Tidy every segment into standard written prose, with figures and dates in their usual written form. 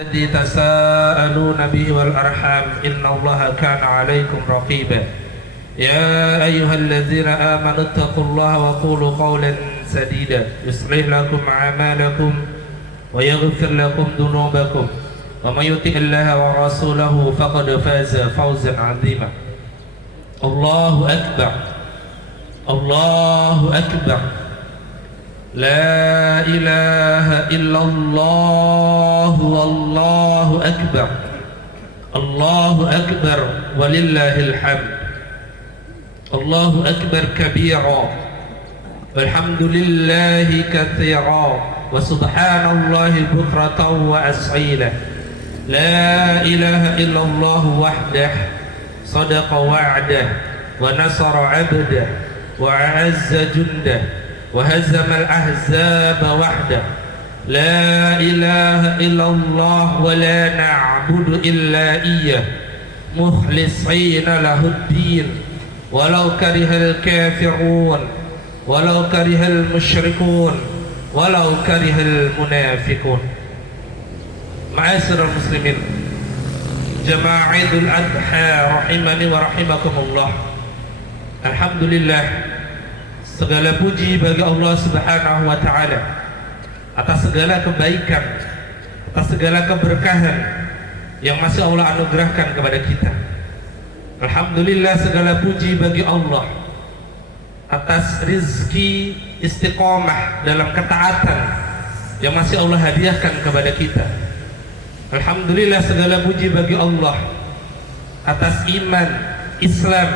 الذي تساءلون به والأرحام إن الله كان عليكم رقيبا يا أيها الذين آمنوا اتقوا الله وقولوا قولا سديدا يصلح لكم أعمالكم ويغفر لكم ذنوبكم ومن يطع الله ورسوله فقد فاز فوزا عظيما. الله أكبر الله أكبر لا إله إلا الله والله أكبر الله أكبر ولله الحمد. الله أكبر كبيرا والحمد لله كثيرا وسبحان الله بكرة وأصيلا. لا إله إلا الله وحده صدق وعده ونصر عبده وأعز جنده وهزم الأحزاب وحده. لا إله إلا الله ولا نعبد إلا إياه مخلصين له الدين ولو كره الكافرون ولو كره المشركون ولو كره المنافقون. معاشر المسلمين جماعة عيد الأضحى رحمني ورحمكم الله. Alhamdulillah, segala puji bagi Allah Subhanahu wa taala atas segala kebaikan, atas segala keberkahan yang masih Allah anugerahkan kepada kita. Alhamdulillah, segala puji bagi Allah atas rizki istiqomah dalam ketaatan yang masih Allah hadiahkan kepada kita. Alhamdulillah, segala puji bagi Allah atas iman Islam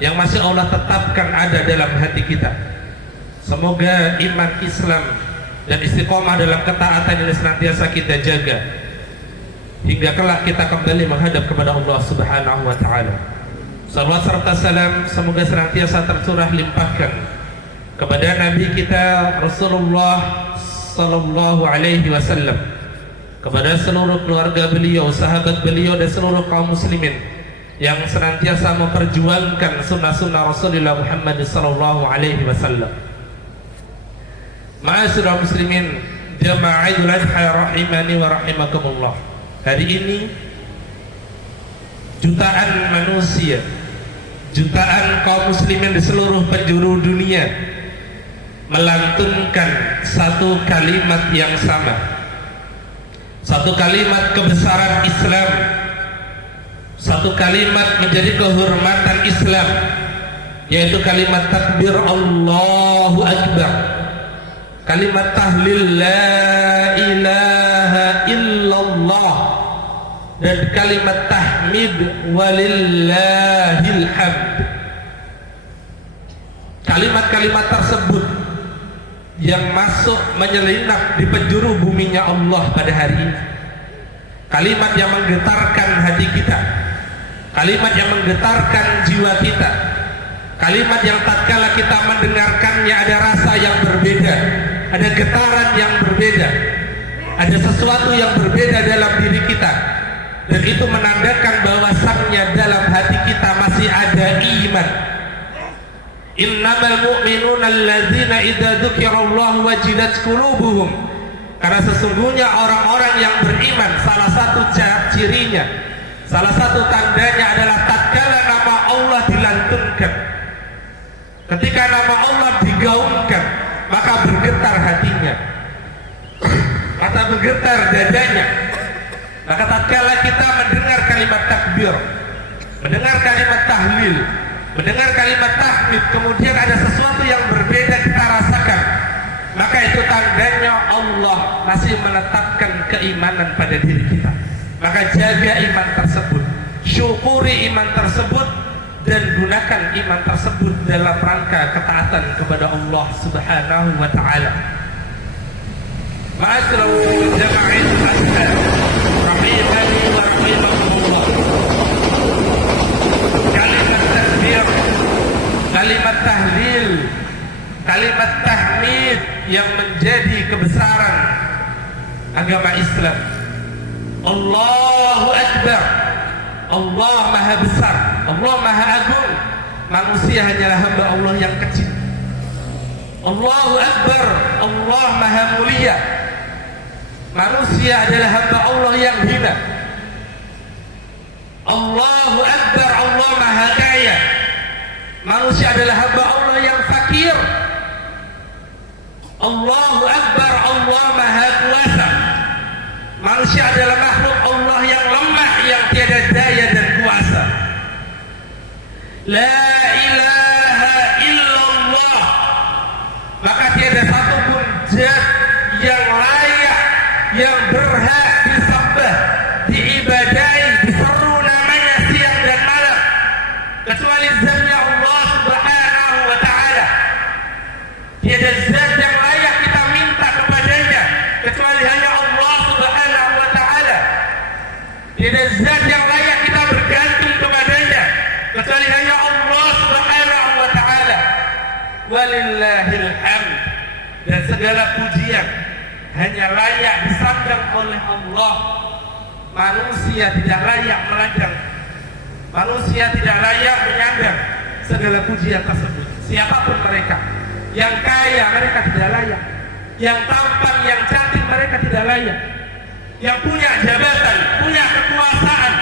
yang masih Allah tetapkan ada dalam hati kita. Semoga iman Islam dan istiqomah dalam ketaatan ini senantiasa kita jaga hingga kelak kita kembali menghadap kepada Allah Subhanahu wa taala. Salawat serta salam semoga senantiasa tercurah limpahkan kepada Nabi kita Rasulullah sallallahu alaihi wasallam, kepada seluruh keluarga beliau, sahabat beliau dan seluruh kaum muslimin yang senantiasa memperjuangkan sunnah-sunnah Rasulullah Muhammad sallallahu alaihi wasallam. Ma'asyiral muslimin jamaah Idul Adha rahimani wa rahimakumullah. Hari ini jutaan manusia, jutaan kaum muslimin di seluruh penjuru dunia melantunkan satu kalimat yang sama, satu kalimat kebesaran Islam, satu kalimat menjadi kehormatan Islam, yaitu kalimat takbir Allahu Akbar, kalimat tahlil la ilaha illallah, dan kalimat tahmid walillahil hamd. Kalimat-kalimat tersebut yang masuk menyelinap di penjuru buminya Allah pada hari ini, kalimat yang menggetarkan hati kita, kalimat yang menggetarkan jiwa kita, kalimat yang tatkala kita mendengarkannya ada rasa yang berbeda, ada getaran yang berbeda, ada sesuatu yang berbeda dalam diri kita, dan itu menandakan bahwasannya dalam hati kita masih ada iman. Innamal mu'minuna alladzina idza dzukirallahu wajilat qulubuhum. Karena sesungguhnya orang-orang yang beriman, salah satu cirinya, salah satu tandanya adalah tatkala nama Allah dilantunkan, ketika nama Allah digaungkan, maka bergetar hatinya, maka bergetar dadanya. Maka tatkala kita mendengar kalimat takbir, mendengar kalimat tahlil, mendengar kalimat tahmid, kemudian ada sesuatu yang berbeda kita rasakan, maka itu tandanya Allah masih menetapkan keimanan pada diri kita. Maka jaga iman tersebut, syukuri iman tersebut, dan gunakan iman tersebut dalam rangka ketaatan kepada Allah Subhanahu wa taala. Ma'asyiral jamaah rahimani wa rahimakumullah. Kalimat takbir, kalimat tahlil, kalimat tahmid yang menjadi kebesaran agama Islam. Allahu Akbar, Allah Maha Besar, Allah Maha Agung, manusia hanyalah hamba Allah yang kecil. Allahu Akbar, Allah Maha Mulia, Manusia adalah hamba Allah yang hina. Allahu Akbar, Allah Maha Kaya. Manusia adalah hamba Allah yang fakir. Allahu Akbar, Allah Maha Kuasa. Manusia adalah makhluk Allah yang lemah, yang tiada daya dan kuasa. La ilaha illallah. Maka tiada satupun zat yang layak, yang berhak disembah, diibadahi, diseru namanya siang dan malam, kecuali zatnya Allah Subhanahu wa ta'ala. Tiada zat yang layak kita minta kepadanya kecuali hanya Allah Subhanahu wa ta'ala. Tiada zat yang layak kita bergantung kepadanya kecuali hanya Allah Subhanahu wa ta'ala. Walillahil hamd. Dan segala pujian hanya layak disandang oleh Allah. Manusia tidak layak meladang, manusia tidak layak menyandang segala pujian tersebut, siapapun mereka. Yang kaya mereka tidak layak, yang tampan, yang cantik mereka tidak layak, yang punya jabatan, punya kekuasaan,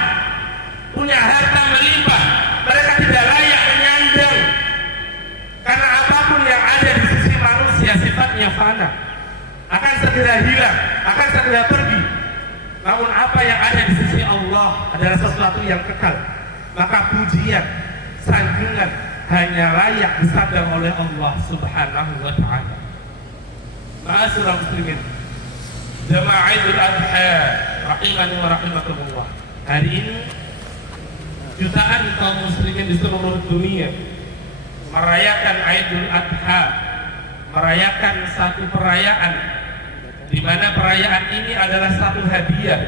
punya harta melimpah, mereka tidak layak menyandang. Karena apapun yang ada di sisi manusia sifatnya fana, akan segera hilang, akan segera pergi. Namun apa yang ada di sisi Allah adalah sesuatu yang kekal. Maka pujian, sanjungan hanya layak disandang oleh Allah Subhanahu wa ta'ala. Ma'asyiral muslimin, jamaah Idul Adha rahimani wa rahimakumullah. Hari ini jutaan kaum muslimin di seluruh dunia merayakan Idul Adha, merayakan satu perayaan di mana perayaan ini adalah satu hadiah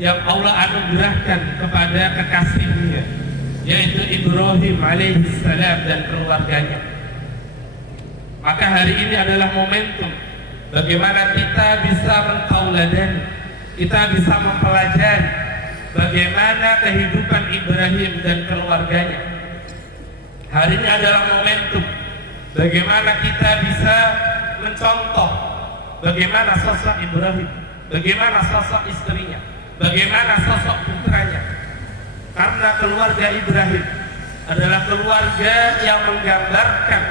yang Allah anugerahkan kepada kekasihnya, yaitu Ibrahim alaihissalam dan keluarganya. Maka hari ini adalah momentum bagaimana kita bisa mentauladani, kita bisa mempelajari bagaimana kehidupan Ibrahim dan keluarganya. Hari ini adalah momentum bagaimana kita bisa mencontoh bagaimana sosok Ibrahim, bagaimana sosok istrinya, bagaimana sosok putranya. Karena keluarga Ibrahim adalah keluarga yang menggambarkan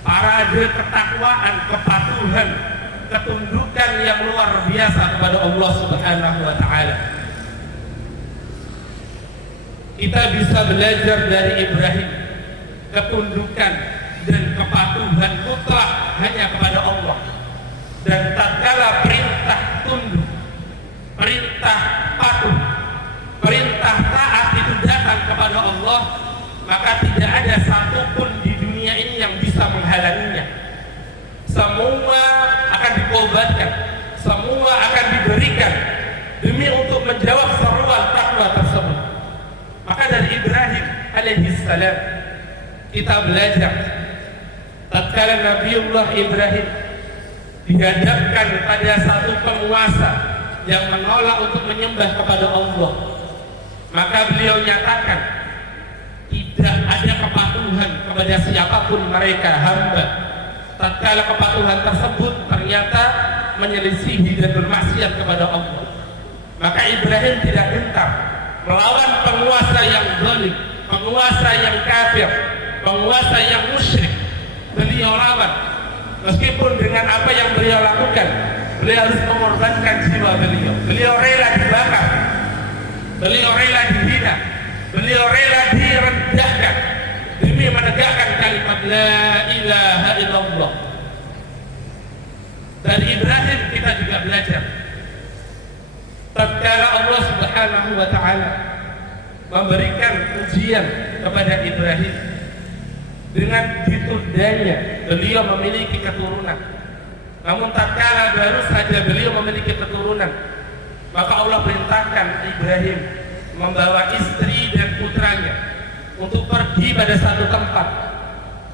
parade ketakwaan, kepatuhan, ketundukan yang luar biasa kepada Allah Subhanahu wa ta'ala. Kita bisa belajar dari Ibrahim ketundukan dan kepatuhan mutlak hanya kepada Allah. Dan tatkala perintah tunduk, perintah patuh, perintah taat itu datang kepada Allah, maka tidak ada satupun di dunia ini yang bisa menghalanginya. Semua akan dikobatkan, semua akan diberikan demi untuk menjawab seruan takwa tersebut. Maka dari Ibrahim alaihissalam kita belajar tatkala Nabiullah Ibrahim dihadapkan pada satu penguasa yang menolak untuk menyembah kepada Allah, maka beliau nyatakan tidak ada kepatuhan kepada siapapun mereka hamba tatkala kepatuhan tersebut ternyata menyelisihi dan bermaksiat kepada Allah. Maka Ibrahim tidak gentar melawan penguasa yang zalim, penguasa yang kafir, penguasa yang musyrik. Beliau lawan, meskipun dengan apa yang beliau lakukan, beliau harus mengorbankan jiwa beliau. Beliau rela dibakar, beliau rela dihina, beliau rela direndahkan demi menegakkan kalimat la ilaha illallah. Dari Ibrahim kita juga belajar tatkala Allah Subhanahu wa ta'ala memberikan ujian kepada Ibrahim dengan ditundanya beliau memiliki keturunan. Namun tatkala baru saja beliau memiliki keturunan, maka Allah perintahkan Ibrahim membawa istri dan putranya untuk pergi pada satu tempat.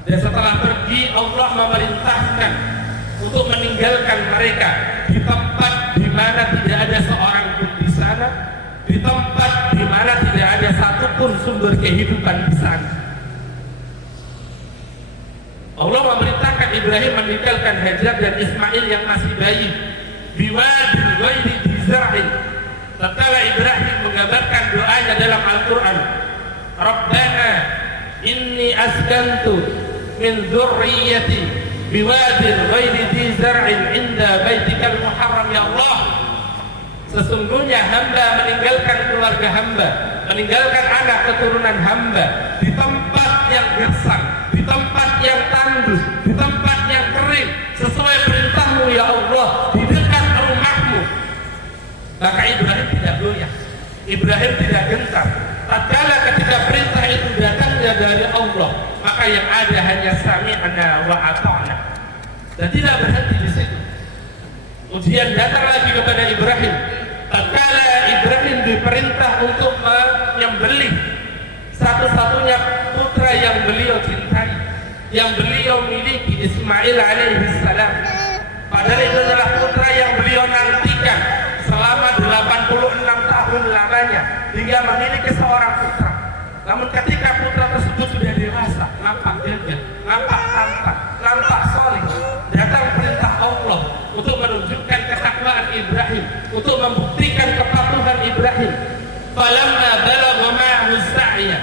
Dan setelah pergi, Allah memerintahkan untuk meninggalkan mereka di tempat di mana tidak ada seorang pun di sana, di tempat di mana tidak ada satupun sumber kehidupan di sana. Allah memerintahkan Ibrahim meninggalkan Hajar dan Ismail yang masih bayi biwadin ghairi dhi zar'in. Tatkala Ibrahim mengabarkan doanya dalam Al-Qur'an, Rabbana inni askantu min dzurriyyati biwadin ghairi dhi zar'in inda baitikal muharram. Ya Allah, sesungguhnya hamba meninggalkan keluarga hamba, meninggalkan anak keturunan hamba di tempat yang gersang, di tempat yang tandus, di tempat yang kering, sesuai perintahmu ya Allah, di dekat rumahmu. Maka Ibrahim tidak goyah, Ibrahim tidak gentar. Tatkala ketika perintah itu datangnya dari Allah, maka yang ada hanya sami'na wa ata'na, dan tidak berhenti di situ. Ujian datang lagi kepada Ibrahim. Tatkala Ibrahim diperintah untuk menyembelih satu-satunya putra yang beliau cintai, yang beliau miliki, Ismail alaihi salam. Padahal itu adalah putra yang beliau nantikan selama 86 tahun lamanya hingga memiliki seorang putra. Namun ketika putra tersebut sudah dewasa, nampak gagah, nampak tampan, nampak soleh, datang perintah Allah untuk menunjukkan ketakwaan Ibrahim, untuk membuktikan kepatuhan Ibrahim. Falamma balagha ma'ahu sa'ya,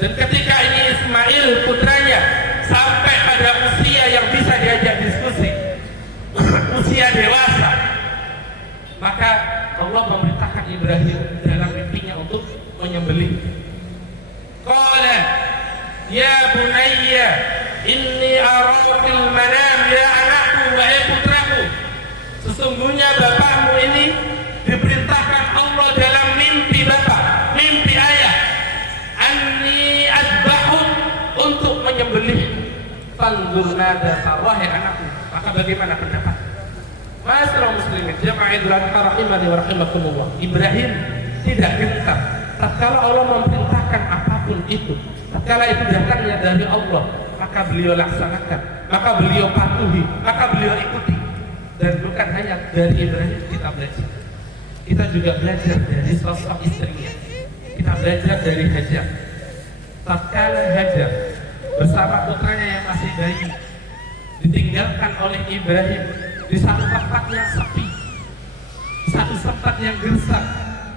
dan ketika ini Ismail putranya sampai pada usia yang bisa diajak diskusi, usia dewasa, maka Allah memerintahkan Ibrahim dalam mimpinya untuk menyembelih. Qala ya bunayya inni ara fil manam, ya anakku, wahai putraku, sesungguhnya bapakmu ini diperintahkan Allah dalam mimpi bapak, mimpi ayah, anni adbahu, untuk menyembelih. Fanzur nada, wahai anakku, maka bagaimana pendapat? Masyaallah muslimin, jamaah Idul Adha rahimani wa rahimakumullah. Ibrahim tidak gentar tatkala Allah memerintahkan apapun itu. Tatkala itu datangnya dari Allah, maka beliau laksanakan, maka beliau patuhi, maka beliau ikuti. Dan bukan hanya dari Ibrahim kita belajar, kita juga belajar dari sosok istrinya. Kita belajar dari Hajar. Tatkala Hajar bersama putranya yang masih bayi ditinggalkan oleh Ibrahim di satu tempat yang sepi, di satu tempat yang gersang,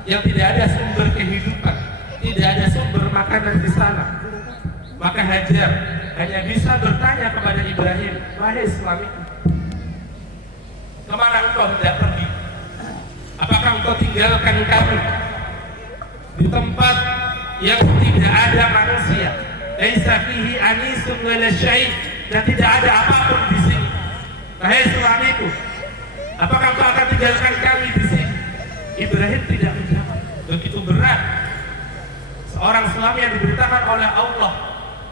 yang tidak ada sumber kehidupan, tidak ada sumber makanan di sana, maka Hajar hanya bisa bertanya kepada Ibrahim, wahai suamiku, kemana engkau hendak pergi? Apakah engkau tinggalkan kami di tempat yang tidak ada manusia, laisa fihi anisun wala syai', dan tidak ada apapun di sini? Wahai suamiku, apakah engkau akan tinggalkan kami di sini? Ibrahim tidak menjawab. Begitu berat seorang suami yang diberitakan oleh Allah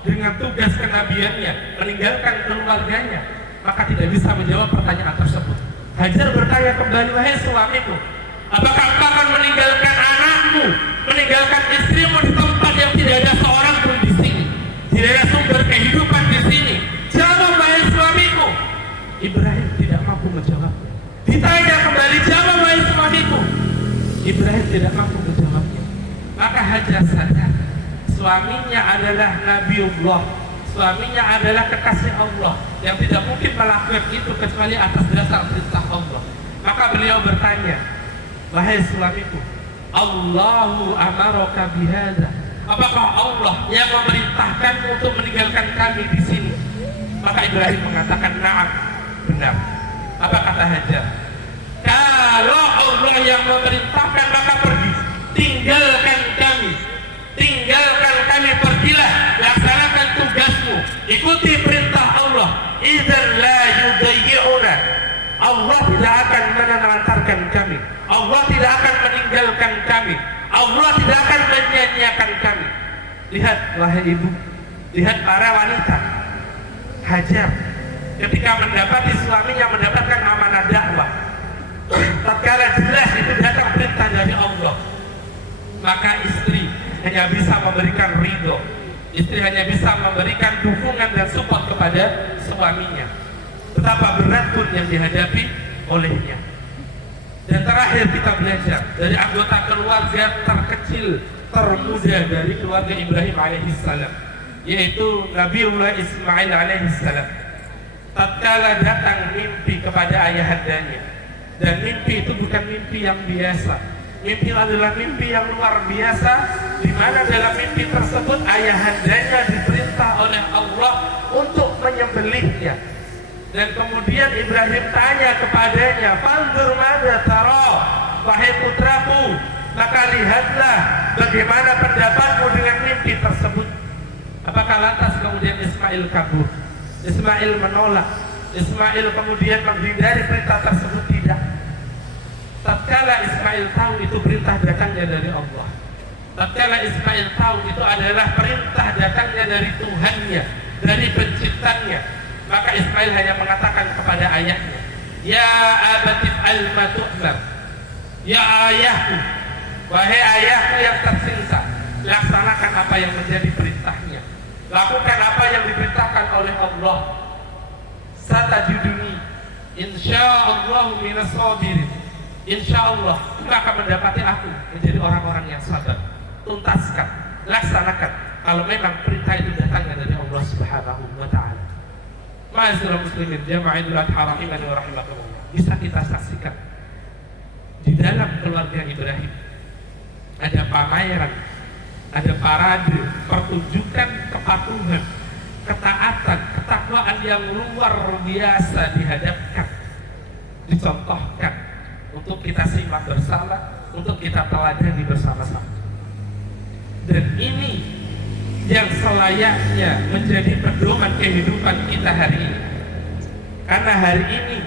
dengan tugas kenabiannya, meninggalkan keluarganya, maka tidak bisa menjawab pertanyaan tersebut. Hajar bertanya kembali, wahai suamiku, apakah engkau akan meninggalkan anakmu, meninggalkan istrimu di tempat yang tidak ada seorang pun di sini, tidak ada sumber kehidupan di sini? Jawab, wahai suamiku. Ibrahim tidak mampu menjawabnya. Ditanya kembali, jawab, wahai suamiku. Ibrahim tidak mampu menjawabnya. Maka Hajar sadar, suaminya adalah Nabiullah, suaminya adalah kekasih Allah yang tidak mungkin melakukan itu kecuali atas dasar perintah Allah. Maka beliau bertanya, wahai suamiku, Allahu amaraka bihadza, apakah Allah yang memerintahkan untuk meninggalkan kami di sini? Maka Ibrahim mengatakan, na'am, benar. Apa kata Hajar? Kalau Allah yang memerintahkan, maka pergi, tinggalkan kami, pergilah, laksanakan tugasmu, ikuti perintah Allah. Idzan la yudayyi'una, Allah tidak akan menelantarkan kami, Allah tidak akan meninggalkan kami, Allah tidak akan menyanyiakan kami. Lihat wahai ibu, lihat para wanita. Hajar ketika mendapati suaminya mendapatkan amanah dakwah, tatkala jelas itu datang perintah dari Allah, maka istri hanya bisa memberikan ridho, istri hanya bisa memberikan dukungan dan support kepada suaminya, betapa berat pun yang dihadapi olehnya. Dan terakhir kita belajar dari anggota keluarga terkecil, termuda dari keluarga Ibrahim alaihissalam, yaitu Nabiullah Ismail alaihissalam. Tatkala datang mimpi kepada ayahandanya, Dan mimpi itu bukan mimpi yang biasa. Mimpi adalah mimpi yang luar biasa, di mana dalam mimpi tersebut ayahandanya diperintah oleh Allah untuk menyembelihnya. Dan kemudian Ibrahim tanya kepadanya, "Fanzur madza tara?" Wahai putraku, maka lihatlah bagaimana pendapatmu dengan mimpi tersebut. Apakah lantas kemudian Ismail kabur? Ismail menolak. Ismail kemudian menghindari perintah tersebut? Tidak. Tatkala Ismail tahu itu perintah datangnya dari Allah, tatkala Ismail tahu itu adalah perintah datangnya dari Tuhannya, dari penciptanya, maka Ismail hanya mengatakan kepada ayahnya, "Ya abati if'al ma tu'mar." Ya ayahku, wahai ayahku yang tersiksa, laksanakan apa yang menjadi perintahnya, lakukan apa yang diperintahkan oleh Allah. Satajiduni insyaallah minas sabirin. Insyaallah engkau akan mendapati aku menjadi orang-orang yang sabar. Tuntaskan, laksanakan kalau memang perintah itu datangnya dari Allah Subhanahu wa taala. Ma'asyiral muslimin jama'il rahimani wa rahimakumullah. Bisa kita saksikan di dalam keluarga Ibrahim ada pameran, ada parade, pertunjukan kepatuhan, ketaatan, ketakwaan yang luar biasa dihadapkan, dicontohkan untuk kita simak bersama, untuk kita teladani bersama-sama. Dan ini yang selayaknya menjadi pedoman kehidupan kita hari ini. Karena hari ini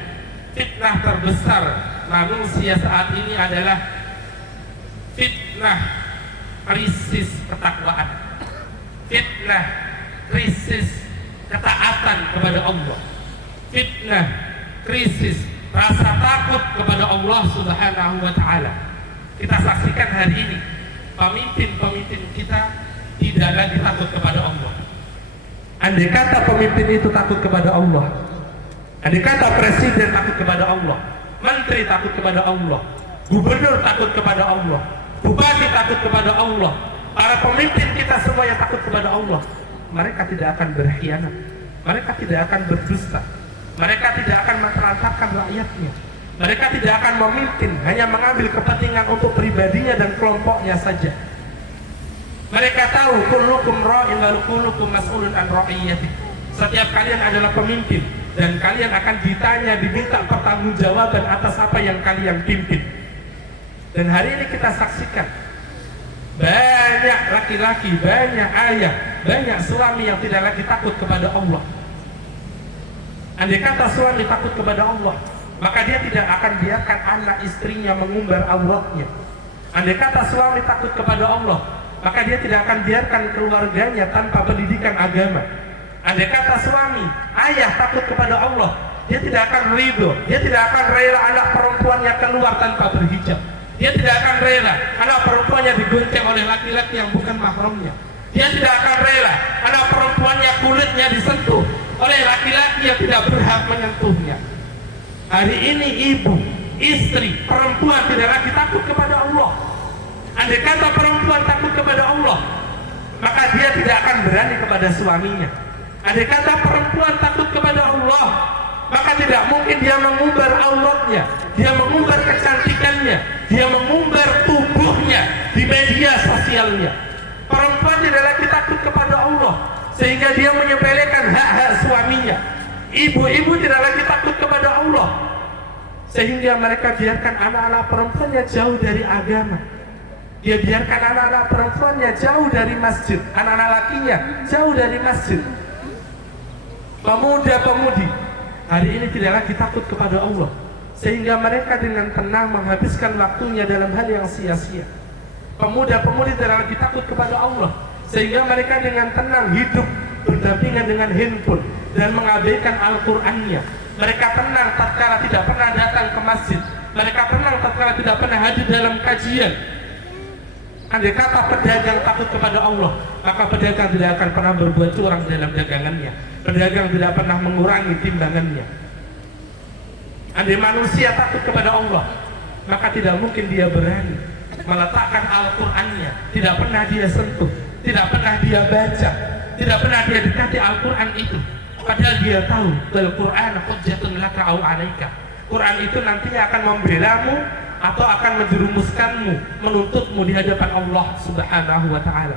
fitnah terbesar manusia saat ini adalah fitnah krisis ketakwaan, fitnah krisis ketaatan kepada Allah, fitnah krisis rasa takut kepada Allah Subhanahu wa taala. Kita saksikan hari ini pemimpin-pemimpin kita tidak lagi takut kepada Allah. Andai kata pemimpin itu takut kepada Allah, andai kata presiden takut kepada Allah, menteri takut kepada Allah, gubernur takut kepada Allah, bupati takut kepada Allah, para pemimpin kita semua yang takut kepada Allah, mereka tidak akan berkhianat, mereka tidak akan berdusta, mereka tidak akan menelantarkan rakyatnya, mereka tidak akan memimpin hanya mengambil kepentingan untuk pribadinya dan kelompoknya saja. Mereka tahu kullukum ra'in wa kullukum mas'ulun an ra'iyatih. Setiap kalian adalah pemimpin dan kalian akan ditanya, diminta pertanggungjawaban atas apa yang kalian pimpin. Dan hari ini kita saksikan banyak laki-laki, banyak ayah, banyak suami yang tidak lagi takut kepada Allah. Andai kata suami takut kepada Allah, maka dia tidak akan biarkan anak istrinya mengumbar auratnya. Andai kata suami takut kepada Allah, maka dia tidak akan biarkan keluarganya tanpa pendidikan agama. Andai kata suami, ayah takut kepada Allah, dia tidak akan ridho, dia tidak akan rela anak perempuannya keluar tanpa berhijab. Dia tidak akan rela anak perempuannya digonceng oleh laki-laki yang bukan mahramnya. Dia tidak akan rela anak perempuannya kulitnya disentuh oleh laki-laki yang tidak berhak menyentuhnya. Hari ini ibu, istri, perempuan tidak lagi takut kepada Allah. Andai kata perempuan takut kepada Allah, maka dia tidak akan berani kepada suaminya. Andai kata perempuan takut kepada Allah, maka tidak mungkin dia mengumbar auratnya, dia mengumbar kecantikannya, dia mengumbar tubuhnya di media sosialnya. Perempuan tidak lagi takut kepada Allah, sehingga dia menyepelekan hak-hak suaminya. Ibu-ibu tidak lagi takut kepada Allah, sehingga mereka biarkan anak-anak perempuannya jauh dari agama. Dia biarkan anak-anak perempuannya jauh dari masjid, anak-anak lakinya jauh dari masjid. Pemuda-pemudi hari ini tidak lagi takut kepada Allah, sehingga mereka dengan tenang menghabiskan waktunya dalam hal yang sia-sia. Pemuda-pemudi tidak lagi takut kepada Allah, sehingga mereka dengan tenang hidup berdampingan dengan handphone dan mengabaikan Al-Qur'annya. Mereka tenang tatkala tidak pernah datang ke masjid, mereka tenang tatkala tidak pernah hadir dalam kajian. Andai kata pedagang takut kepada Allah, maka pedagang tidak akan pernah berbuat curang dalam dagangannya, pedagang tidak pernah mengurangi timbangannya. Andai manusia takut kepada Allah, maka tidak mungkin dia berani meletakkan Al-Qur'annya, tidak pernah dia sentuh, tidak pernah dia baca, tidak pernah dia dekati Al-Qur'an itu. Padahal dia tahu Al-Qur'an hujjatun laka au 'alaika. Quran itu nantinya akan membelamu atau akan menjerumuskanmu, menuntutmu di hadapan Allah Subhanahu wa Ta'ala.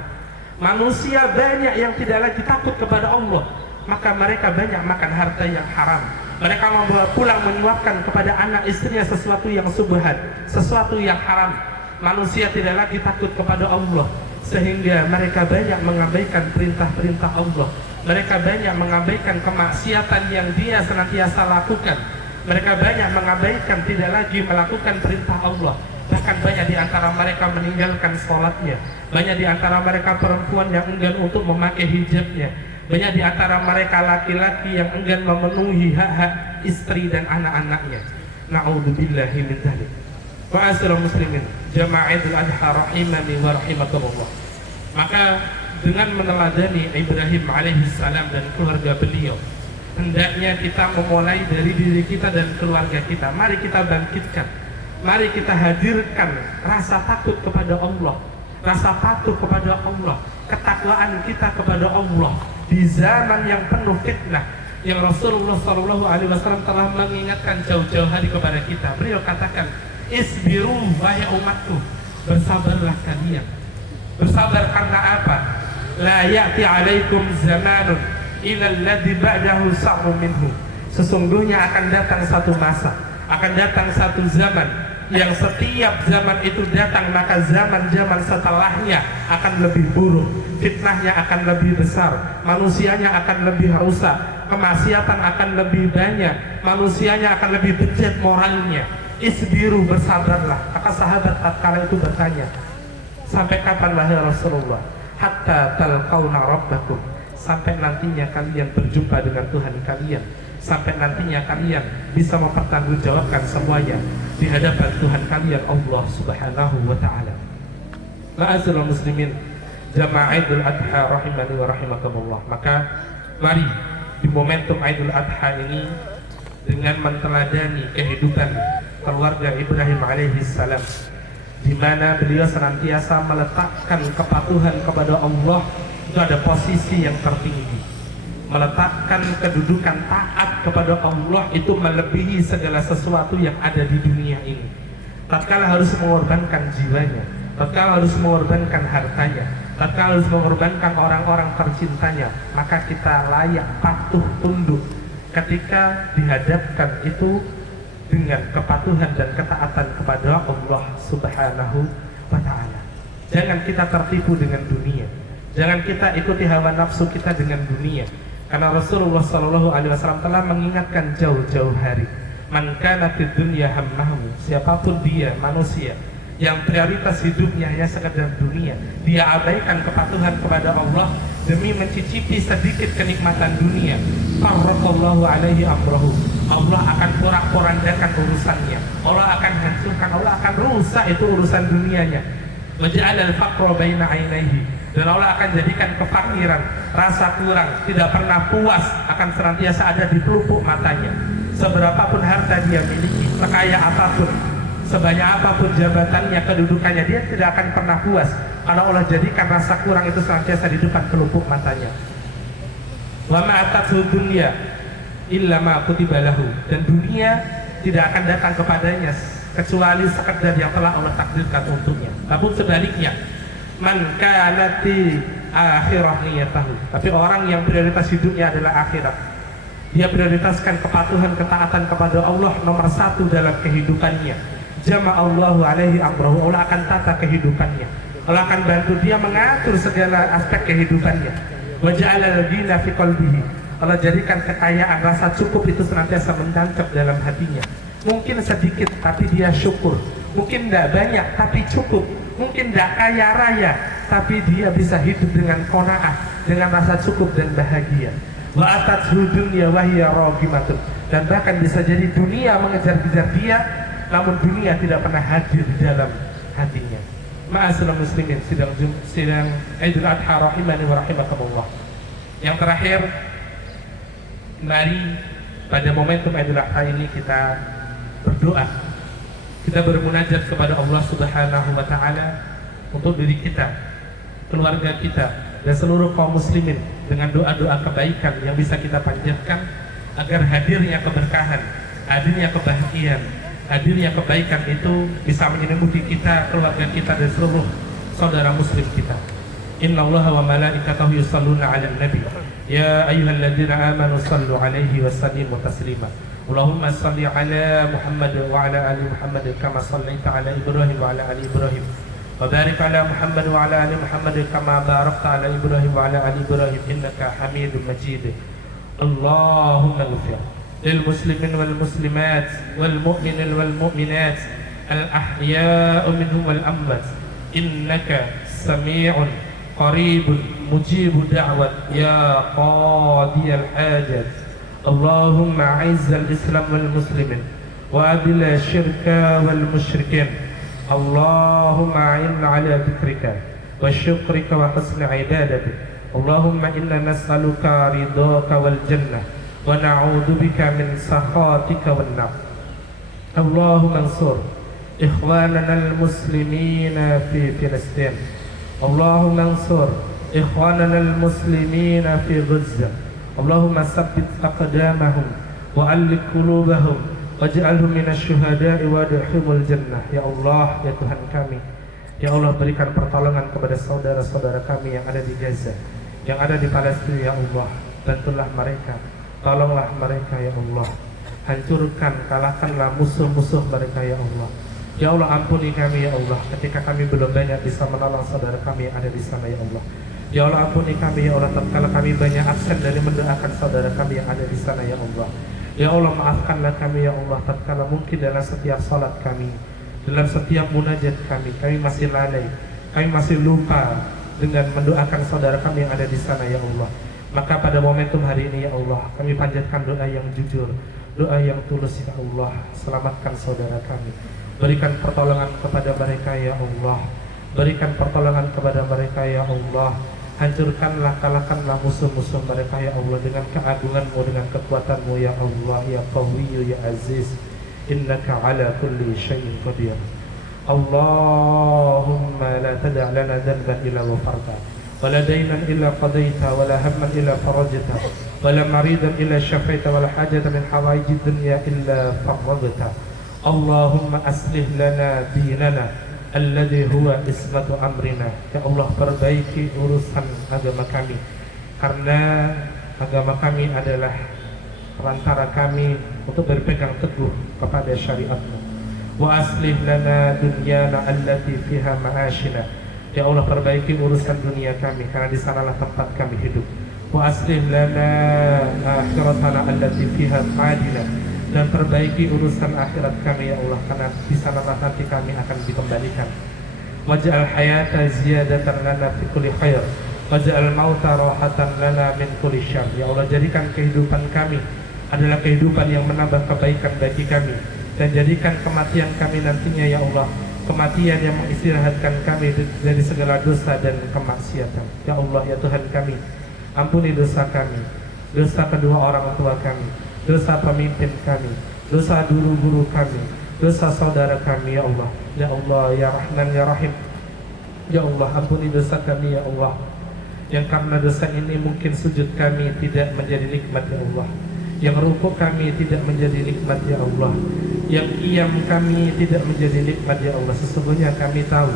Manusia banyak yang tidak lagi takut kepada Allah, maka mereka banyak makan harta yang haram. Mereka membawa pulang menyuapkan kepada anak istrinya sesuatu yang subhat, sesuatu yang haram. Manusia tidak lagi takut kepada Allah, sehingga mereka banyak mengabaikan perintah-perintah Allah. Mereka banyak mengabaikan kemaksiatan yang dia senantiasa lakukan. Mereka banyak mengabaikan, tidak lagi melakukan perintah Allah. Bahkan banyak di antara mereka meninggalkan sholatnya. Banyak di antara mereka perempuan yang enggan untuk memakai hijabnya. Banyak di antara mereka laki-laki yang enggan memenuhi hak-hak istri dan anak-anaknya. Na'udzubillahi min dzalik. Ma'asyiral muslimin, jamaah Idul Adha rahimani wa rahimakumullah. Maka dengan meneladani Ibrahim alaihissalam dan keluarga beliau, hendaknya kita memulai dari diri kita dan keluarga kita. Mari kita bangkitkan, mari kita hadirkan rasa takut kepada Allah, rasa patuh kepada Allah, ketakwaan kita kepada Allah di zaman yang penuh fitnah, yang Rasulullah SAW telah mengingatkan jauh-jauh hari kepada kita. Beliau katakan, isbiru wahai umatku, bersabarlah kalian. Bersabar karena apa? La ya'ti alaikum zamanun ila alladhi ba'dahu sa'ru minhu. Sesungguhnya akan datang satu masa, akan datang satu zaman yang setiap zaman itu datang, maka zaman-zaman setelahnya akan lebih buruk. Fitnahnya akan lebih besar, manusianya akan lebih rusak, kemaksiatan akan lebih banyak, manusianya akan lebih bejat moralnya. Isbiru, bersabarlah. Maka sahabat tatkala itu bertanya, sampai kapan wahai Rasulullah? Hatta talqauna rabbakum, sampai nantinya kalian berjumpa dengan Tuhan kalian, sampai nantinya kalian bisa mempertanggungjawabkan semuanya di hadapan Tuhan kalian Allah Subhanahu wa Ta'ala. Ma'asyiral muslimin, jamaah Idul Adha rahimani wa rahimakumullah. Maka mari di momentum Idul Adha ini, dengan menteladani kehidupan keluarga Ibrahim alaihissalam, di mana beliau senantiasa meletakkan kepatuhan kepada Allah itu ada posisi yang tertinggi. Meletakkan kedudukan taat kepada Allah itu melebihi segala sesuatu yang ada di dunia ini. Tatkala harus mengorbankan jiwanya, tatkala harus mengorbankan hartanya, tatkala harus mengorbankan orang-orang tercintanya, maka kita layak patuh tunduk ketika dihadapkan itu dengan kepatuhan dan ketaatan kepada Allah Subhanahu wa Ta'ala. Jangan kita tertipu dengan dunia, jangan kita ikuti hawa nafsu kita dengan dunia, karena Rasulullah SAW telah mengingatkan jauh-jauh hari, man kana fid dunya hammahu, siapapun dia manusia yang prioritas hidupnya hanya sekedar dunia, dia abaikan kepatuhan kepada Allah demi mencicipi sedikit kenikmatan dunia, farraqallahu alaihi amrahu, Allah akan porak-porandakan urusannya, Allah akan hancurkan, Allah akan rusak itu urusan dunianya. Waja'alal faqra baina ainaihi, dan Allah akan jadikan kefakiran, rasa kurang, tidak pernah puas akan senantiasa ada di pelupuk matanya. Seberapapun harta dia miliki, sekaya apapun, sebanyak apapun jabatannya, kedudukannya, dia tidak akan pernah puas karena Allah jadikan rasa kurang itu senantiasa di depan pelupuk matanya. Wa ma'atathu dunya illa ma kutiba lahu, dan dunia tidak akan datang kepadanya kecuali sekedar yang telah Allah takdirkan untuknya. Namun sebaliknya, man kanati akhirah niyatahu, tapi orang yang prioritas hidupnya adalah akhirat, dia prioritaskan kepatuhan, ketaatan kepada Allah nomor satu dalam kehidupannya, jama'allahu alaihi amrahu, Allah akan tata kehidupannya, Allah akan bantu dia mengatur segala aspek kehidupannya. Wa ja'alal ghina fi qalbihi, Allah jadikan kekayaan, rasa cukup itu senantiasa menancap dalam hatinya. Mungkin sedikit tapi dia syukur, mungkin tidak banyak tapi cukup, mungkin tidak kaya raya tapi dia bisa hidup dengan qanaah, dengan rasa cukup dan bahagia. Wa atathu dunya wa hiya raghimatun, dan bahkan bisa jadi dunia mengejar-kejar dia, namun dunia tidak pernah hadir di dalam hatinya. Ma'asyiral muslimin, sidang Idul Adha rahimani wa rahimakumullah. Yang terakhir, mari pada momentum Idul Adha ini kita berdoa, kita bermunajat kepada Allah Subhanahu wa Ta'ala untuk diri kita, keluarga kita, dan seluruh kaum muslimin, dengan doa-doa kebaikan yang bisa kita panjatkan agar hadirnya keberkahan, hadirnya kebahagiaan, hadirnya kebaikan itu bisa menyelimuti kita, keluarga kita, dan seluruh saudara muslim kita. Innallaha wa malaikatahu yusalluna 'alan nabi ya ayyuhalladzina amanu sallu 'alaihi wa sallimu taslima. Allahumma salli 'ala Muhammad wa 'ala ali Muhammad kama shallaita 'ala Ibrahim wa 'ala ali Ibrahim wa barik 'ala Muhammad wa 'ala ali Muhammad kama barakta 'ala Ibrahim wa 'ala ali Ibrahim innaka Hamidum Majid. Allahumma ighfir lil muslimin wal muslimat wal mu'minin wal mu'minat al ahya'u minhum wal amwat innaka sami'un qaribun mujibu da'wat ya qadiyal hajat. Allahumma a'izzal islam wal muslimin wa adila syirka wal musyrikin. Allahumma a'inna ala dhikrika wa syukrika wa husni ibadatik. Allahumma inna nas'aluka ridhaka wal jannah wa na'udzu bika min sakhatika wan nar. Allahumma ansur ikhwanana al muslimina fi Filistin. Allahumma ansur ikhwanana al-muslimina fi Gaza. Allahumma sabbit aqdamahum wa allik qulubahum waj'alhum minasy syuhada'i wa adkhilhumul jannah. Ya Allah, ya Tuhan kami, ya Allah, berikan pertolongan kepada saudara-saudara kami yang ada di Gaza, yang ada di Palestina. Ya Allah, bantulah mereka, tolonglah mereka. Ya Allah, hancurkan, kalahkanlah musuh-musuh mereka. Ya Allah, ya Allah, ampuni kami. Ya Allah, ketika kami belum banyak bisa menolong saudara kami yang ada di sana. Ya Allah, ya Allah, ampuni kami. Ya Allah, tatkala kami banyak absen dari mendoakan saudara kami yang ada di sana. Ya Allah, ya Allah, maafkanlah kami. Ya Allah, tatkala mungkin dalam setiap salat kami, dalam setiap munajat kami masih lalai, kami masih lupa dengan mendoakan saudara kami yang ada di sana. Ya Allah, maka pada momentum hari ini, ya Allah, kami panjatkan doa yang jujur, doa yang tulus. Ya Allah, selamatkan saudara kami, berikan pertolongan kepada mereka. Ya Allah, berikan pertolongan kepada mereka. Ya Allah, hancurkanlah, kalahkanlah musuh-musuh mereka. Ya Allah, dengan keagungan-Mu, dengan kekuatan-Mu. Ya Allah, ya Qawiyyu, ya Aziz, innaka ala kulli syai'in qadir. Allahumma la tada' lana dhanban illa ghafarta wa la daynan illa qadaita wa la hamman illa farajta wa la maridan illa syafaita wa la hajatan min hawaijid dunya illa farajta. Allahumma aslih lana dinana alladhi huwa ismatu amrina. Ya Allah, perbaiki urusan agama kami, karena agama kami adalah perantara kami untuk berpegang teguh kepada syariat-Mu. Wa aslih lana dunyana allati fiha ma'ashina. Ya Allah, perbaiki urusan dunia kami, karena di sanalah tempat kami hidup. Wa aslih lana akhiratana allati fiha ma'adina. Dan perbaiki urusan akhirat kami. Ya Allah, karena di sanalah nanti kami akan dikembalikan. Waj'al hayata ziyadatan lana fi kulli khair waj'al mauta rahatan lana min kulli syarr. Ya Allah, jadikan kehidupan kami adalah kehidupan yang menambah kebaikan bagi kami, dan jadikan kematian kami nantinya, ya Allah, kematian yang mengistirahatkan kami dari segala dosa dan kemaksiatan. Ya Allah, ya Tuhan kami, ampuni dosa kami, dosa kedua orang tua kami, dosa pemimpin kami, dosa guru-guru kami, dosa saudara kami. Ya Allah, ya Allah, ya Rahman, ya Rahim, ya Allah, ampuni dosa kami. Ya Allah, yang karena dosa ini mungkin sujud kami tidak menjadi nikmat. Ya Allah, yang rukuk kami tidak menjadi nikmat. Ya Allah, yang qiyam kami tidak menjadi nikmat. Ya Allah, sesungguhnya kami tahu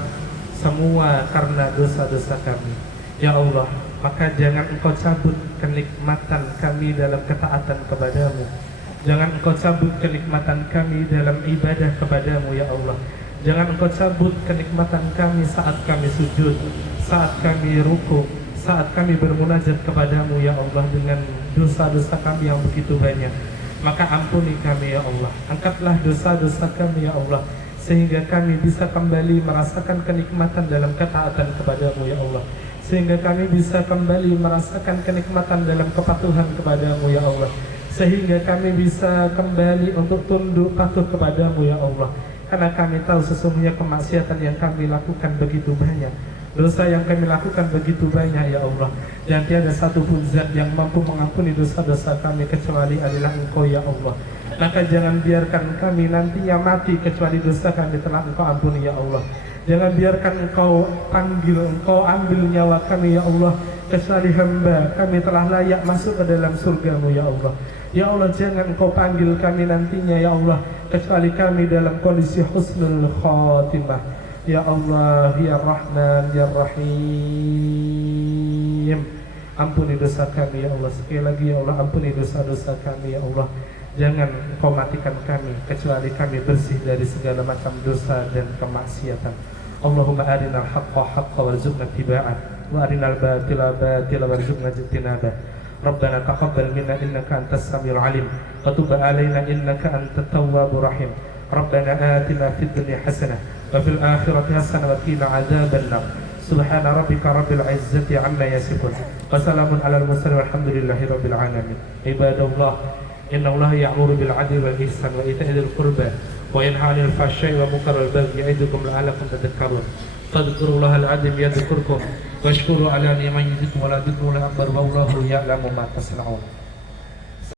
semua karena dosa-dosa kami. Ya Allah, maka jangan Engkau cabut kenikmatan kami dalam ketaatan kepadamu. Jangan Engkau cabut kenikmatan kami dalam ibadah kepadamu. Ya Allah, jangan Engkau cabut kenikmatan kami saat kami sujud, saat kami rukuk, saat kami bermunajat kepadamu. Ya Allah, dengan dosa-dosa kami yang begitu banyak, maka ampuni kami. Ya Allah, angkatlah dosa-dosa kami. Ya Allah, sehingga kami bisa kembali merasakan kenikmatan dalam ketaatan kepadamu. Ya Allah, sehingga kami bisa kembali merasakan kenikmatan dalam kepatuhan kepadamu. Ya Allah, sehingga kami bisa kembali untuk tunduk patuh kepadamu. Ya Allah, karena kami tahu sesungguhnya kemaksiatan yang kami lakukan begitu banyak, dosa yang kami lakukan begitu banyak. Ya Allah, dan tiada satu pun zat yang mampu mengampuni dosa-dosa kami kecuali adalah Engkau. Ya Allah, maka jangan biarkan kami nantinya mati kecuali dosa kami telah Engkau ampuni. Ya Allah, Jangan biarkan Engkau panggil, Engkau ambil nyawa kami ya Allah, kecuali hamba kami telah layak masuk ke dalam surga-Mu ya Allah. Ya Allah, jangan Engkau panggil kami nantinya ya Allah, kecuali kami dalam kondisi husnul khatimah. Ya Allah, ya Rahman, ya Rahim, ampuni dosa kami ya Allah. Sekali lagi ya Allah, ampuni dosa-dosa kami ya Allah. Jangan Engkau matikan kami kecuali kami bersih dari segala macam dosa dan kemaksiatan. Allahumma arinal haqqa haqqa warzuqna ittiba'ah wa arinal batila batila warzuqna ijtinabah. Rabbana taqabbal minna innaka antas samiul alim wa tub alaina innaka antat tawwabur rahim. Rabbana atina fid dunya hasanah wa fil akhirati hasanah wa qina adzabannar. Subhana rabbika rabbil izzati amma yasifun wa salamun alal mursalin walhamdulillahi rabbil alamin. Ibadallah, inna Allah ya'muru bil 'adli wal ihsan wa ita'i dzil qurba wa yanha 'anil fahsya'i wal munkari wal baghi ya'idukum la'allakum tadhakkarun. Fadhkurullaha al-'azim yadhkurkum washkuru 'ala ni'matihi wa la dhikrullahi akbar wallahu ya'lamu ma tasna'un.